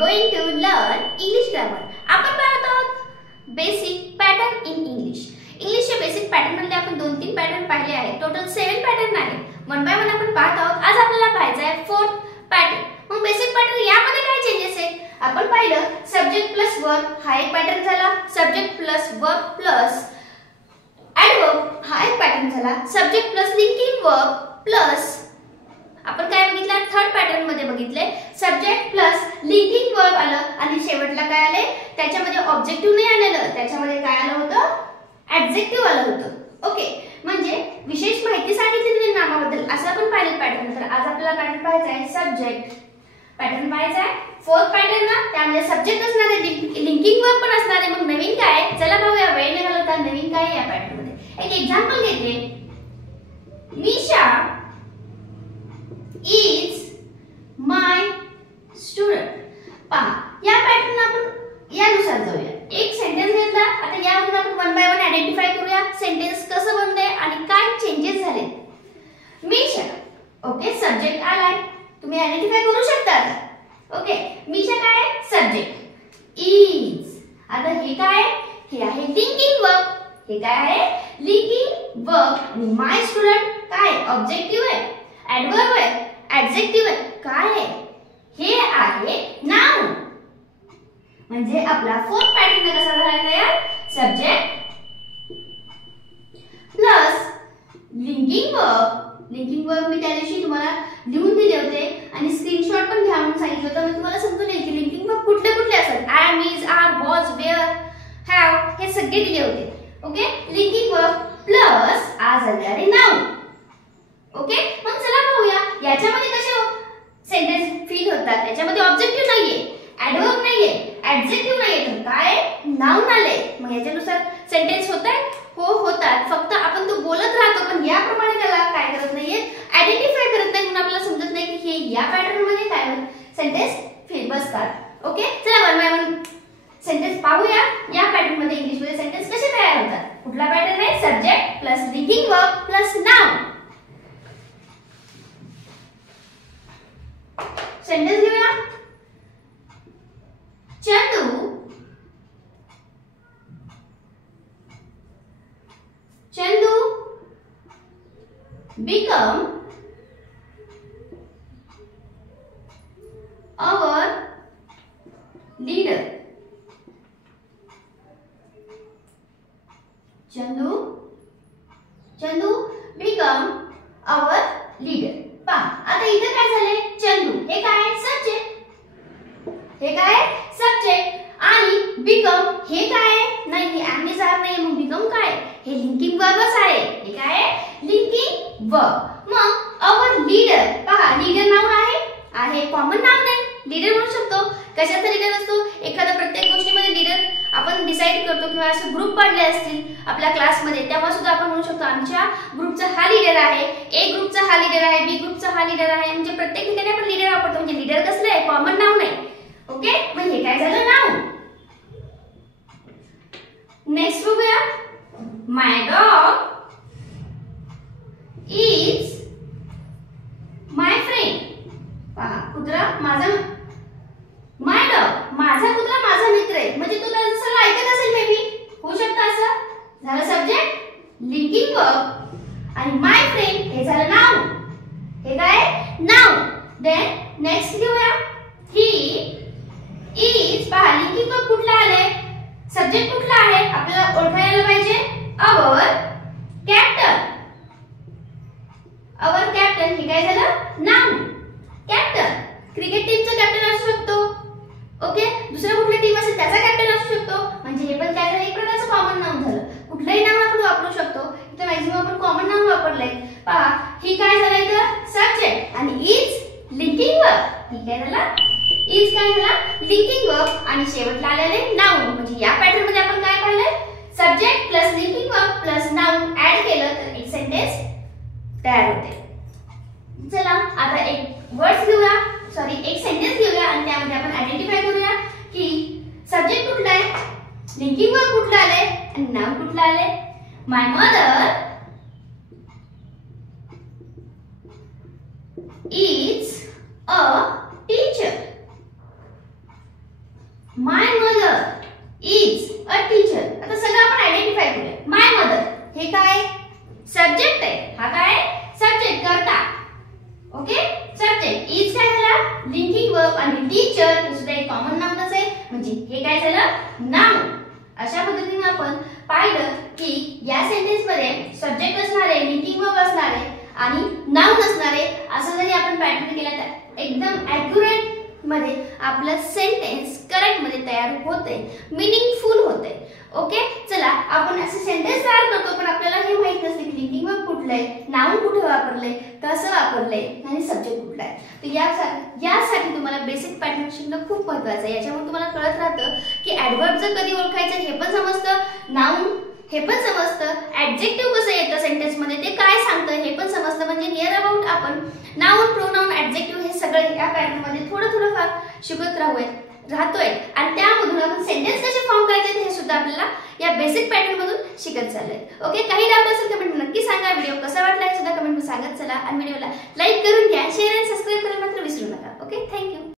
going to learn English grammar. आपण पाहत आहोत बेसिक पॅटर्न इन इंग्लिश. इंग्लिशचे बेसिक पॅटर्न मध्ये आपण 2-3 पॅटर्न पाहिले आहेत. टोटल 7 पॅटर्न आहेत. वन बाय वन आपण पाहत आहोत. आज आपल्याला पाहायचा आहे 4th पॅटर्न. मग बेसिक पॅटर्न यामध्ये काय चेंजेस आहेत? आपण पाहिलं सब्जेक्ट प्लस वर्ब हा एक पॅटर्न झाला. Subject plus verb plus adverb हा एक पॅटर्न झाला. Subject plus linking verb plus आपण काय बघितलं? थर्ड पॅटर्न मध्ये बघितले सब्जेक्ट प्लस लिंकिंग वर्ब आलं आणि शेवटला काय आले? त्याच्यामध्ये ऑब्जेक्टिव्ह नाही आलेलं, त्याच्यामध्ये काय आलं होतं? ऍडजेक्टिव्ह आलं होतं. ओके, म्हणजे विशेष माहिती सांगितलेली नामाबद्दल असं आपण पाहिलं पॅटर्न. तर आज आपल्याला पॅटर्न पाहायचा आहे सब्जेक्ट पॅटर्न पाहायचा आहे. 4th पॅटर्न ना त्यामध्ये सब्जेक्ट असणार आहे, लिंकिंग वर्ब पण असणार आहे. मग नवीन काय आहे? चला पाहूया. वेळ न घालवता नवीन काय आहे या पॅटर्न मध्ये. एक एक्झाम्पल घेते. Misha is my student. पहा या पॅटर्न आपण यानुसार जाऊया. एक सेंटेन्स घेतला. आता यावरून आपण वन बाय वन आयडेंटिफाय करूया सेंटेन्स कसं बनते आणि काय चेंजेस झाले. मीशा, ओके, सब्जेक्ट आलाय, तुम्ही आयडेंटिफाय करू शकता. ओके, मीशा काय आहे? सब्जेक्ट. इज, आता हे काय आहे? हे आहे लिंकिंग वर्ब. हे काय आहे? Linking verb. आणि माय स्टुडंट काय? ऑब्जेक्टिव्ह आहे, ॲडवर्ब आहे, ऍडजेक्टिव्ह आहे. काय आहे? हे आहे नाउन. म्हणजे आपला 4th पॅटर्न कसा झाला तयार? Subject plus linking verb. Linking verb मी त्या दिवशी तुम्हाला लिहून दिले होते आणि स्क्रीनशॉट पण घ्या म्हणून सांगितलं होतं. मी तुम्हाला समजून येईल की लिंकिंग वर्ब कुठले कुठले असतात. Am, is, are, was, were, have हे सगळे दिले होते. ओके, लिंकिंग वर्ब प्लस आज आले नाउन. ओके, मग चला पाहूया याच्यामध्ये कसे सेंटेन्स फिल होतात. त्याच्यामध्ये ऑब्जेक्टिव्ह नाहीये, ॲडवर्ब नाहीये, ऍडजेक्टिव्ह नाहीये, तर काय? नाउन आले. मग याच्यानुसार सेंटेन्स होतात? हो होतात. फक्त आपण तो बोलत राहतो पण याप्रमाणे त्याला काय करत नाहीये, आयडेंटिफाय करत नाही. म्हणून आपल्याला समजत नाही की हे या पॅटर्न मध्ये काय सेंटेन्स फिल बसतात. ओके, चला वन बाय वन सेंटेन्स पाहूया. या पॅटर्न मध्ये इंग्लिश मध्ये सेंटेन्स कसे तयार होतात. कुठला पॅटर्न आहे? Subject plus linking verb plus noun. Sentence घेऊया. Chandu become our leader. Chandu become our leader. पहा आता इथे काय झाले? चंदू हे काय? सब्जेक्ट. हे काय? सब्जेक्ट. आणि बिकम हे काय? नाही, हे ॲम्निझार नाही. मग बिकम काय? हे लिंकिंग वर्बच आहे. हे काय? Linking verb. मग अवर लीडर, पहा लीडर नाउन आहे, कॉमन नाउन आहे. लीडर म्हणू शकतो. कशाचा लीडर असतो? एखाद्या प्रत्येक गोष्टीमध्ये लीडर आपण डिसाइड करतो किंवा असे ग्रुप पडले असतील आपल्या क्लासमध्ये तेव्हा सुद्धा आपण म्हणू शकतो आमच्या ग्रुपचा हा लीडर आहे, ए ग्रुपचा हा लीडर आहे, बी ग्रुपचा हा लीडर आहे. म्हणजे प्रत्येक ठिकाणी आपण लीडर वापरतो. म्हणजे लीडर कसलं आहे? कॉमन नाउन आहे. ओके, मग हे काय झालं? नाउन. नेक्स्ट बघूया. माय डॉग इज माय फ्रेंड. पहा कुत्रा माझा, माय डॉग माझा कुत्रा माझा मित्र आहे. म्हणजे तू त्याचं ऐकत असेल मे बी, होऊ शकतं असं. झालं सब्जेक्ट, लिंकिंग वर्ब आणि माय फ्रेंड हे झालं नाउन. हे काय? नाउन. देन नेक्स्ट घेऊया. ही इज, पहा लिंकिंग वर्ब कुठला आले? सब्जेक्ट कुठला आहे? आपल्याला ओळखायला पाहिजे. Our captain. अवर कॅप्टन हे काय झालं? नाउन. कॅप्टन क्रिकेट टीमचा कॅप्टन असू शकतो. ओके, दुसऱ्या कुठल्या टीम असेल त्याचा कॅप्टन असू शकतो. म्हणजे हे पण काय झालं? एक प्रकारचं कॉमन नाउन झालं. कुठलंही नाउन आपण वापरू शकतो. इथे मॅक्सिमम आपण कॉमन नाउन वापरले. पहा ही काय झालं? इथं सब्जेक्ट आणि इज लिंकिंग वर्ब. ही काय झालं? इज काय झाला? लिंकिंग वर्ब आणि शेवटला आलेले नाउन. म्हणजे या पॅटर्न मध्ये आपण काय पाहिलं? Subject plus linking verb plus noun add केलं तर एक सेंटेन्स तयार होते. चला आता एक वर्ड्स घेऊया, सॉरी एक सेंटेन्स घेऊया आणि त्यामध्ये आपण आयडेंटिफाय करूया की सब्जेक्ट कुठला आहे, लिंकिंग वर्ब कुठला आले आणि नाउन कुठला आले. My mother is a teacher. Linking verb आणि टीचर हे सुद्धा एक कॉमन नाउनच आहे. म्हणजे हे काय झालं, नाउन. अशा पद्धतीने आपण पाहिलं की या सेंटेन्स मध्ये सब्जेक्ट असणार आहे, लिंकिंग वर्ब असणार आहे आणि नाउन असणार आहे. असं जरी आपण पॅटर्न केला तर एकदम ॲक्युरेट मध्ये आपलं सेंटेन्स करेक्ट मध्ये तयार होते, मीनिंगफुल होते. ओके, चला आपण असे सेंटेन्स तयार करतो पण आपल्याला हे माहित नसते की लिंकिंग वर्ब कुठलं आहे, नाउन कुठे वापरलंय, कसं वापरलंय आणि सब्जेक्ट कुठला आहे. तर यासाठी तुम्हाला बेसिक पॅटर्न शिकणं खूप महत्त्वाचं आहे. याच्यामुळे तुम्हाला कळत राहतं की ॲडव्हर्बचं कधी ओळखायचं हे पण समजतं, नाउन हे पण समजतं, ॲडजेक्टिव्ह कसं येतं सेंटेन्स मध्ये ते काय सांगतं हे पण समजतं. म्हणजे नियर अबाउट आपण नाउन, प्रोनाउन, ॲडजेक्टिव्ह हे सगळं या पॅटर्न मध्ये थोडं फार शिकत राहतोय आणि त्यामधून आपण सेंटेन्स कसे फॉर्म करायचे हे सुद्धा आपल्याला या बेसिक पॅटर्न मधून शिकत चाललंय. ओके, काही डाऊट असेल कमेंट नक्की सांगा. व्हिडिओ कसा वाटला हे सुद्धा कमेंट मध्ये सांगत चला आणि व्हिडिओला लाईक करून घ्या, शेअर आणि सबस्क्राईब करायला मात्र विसरू नका. Okay, thank you.